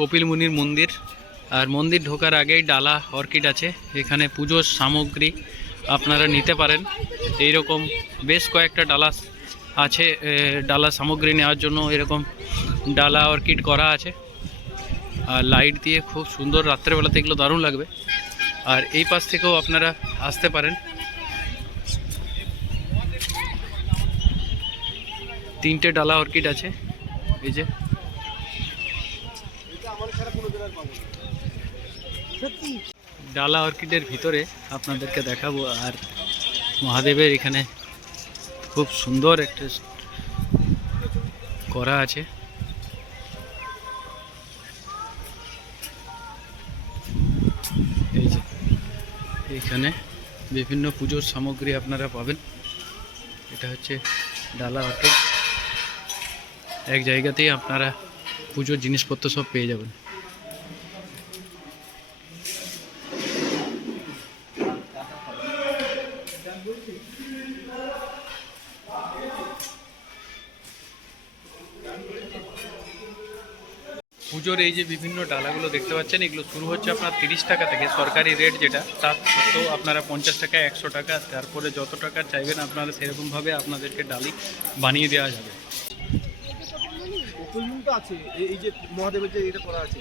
কপিল মুনির মন্দির। আর মন্দির ঢোকার আগেই ডালা অর্কিড আছে, এখানে পুজোর সামগ্রী আপনারা নিতে পারেন। এইরকম বেশ কয়েকটা ডালা আছে, ডালা সামগ্রী নেওয়ার জন্য এরকম ডালা অর্কিড করা আছে। আর লাইট দিয়ে খুব সুন্দর, রাত্রেবেলাতে এগুলো দারুণ লাগবে। আর এই পাশ থেকেও আপনারা আসতে পারেন। তিনটে ডালা অর্কিড আছে, এই যে ডালা অর্কিডের ভিতরে আপনাদেরকে দেখাবো। আর মহাদেবের এখানে খুব সুন্দর একটা করা আছে। এই যে এখানে বিভিন্ন পুজোর সামগ্রী আপনারা পাবেন। এটা হচ্ছে ডালা অর্কিড, এক জায়গাতেই আপনারা পুজোর জিনিসপত্র সব পেয়ে যাবেন। পুজোর এই যে বিভিন্ন ডালাগুলো দেখতে পাচ্ছেন, এগুলো শুরু হচ্ছে আপনার 30 টাকা থেকে, সরকারি রেট যেটা, তার সত্ত্বেও আপনারা 50 টাকা, 100 টাকা, তারপরে যত টাকা চাইবেন আপনারা সেরকমভাবে আপনাদেরকে ডালি বানিয়ে দেওয়া যাবে। আছে এই যে মহাদেবের যে এটা করা আছে।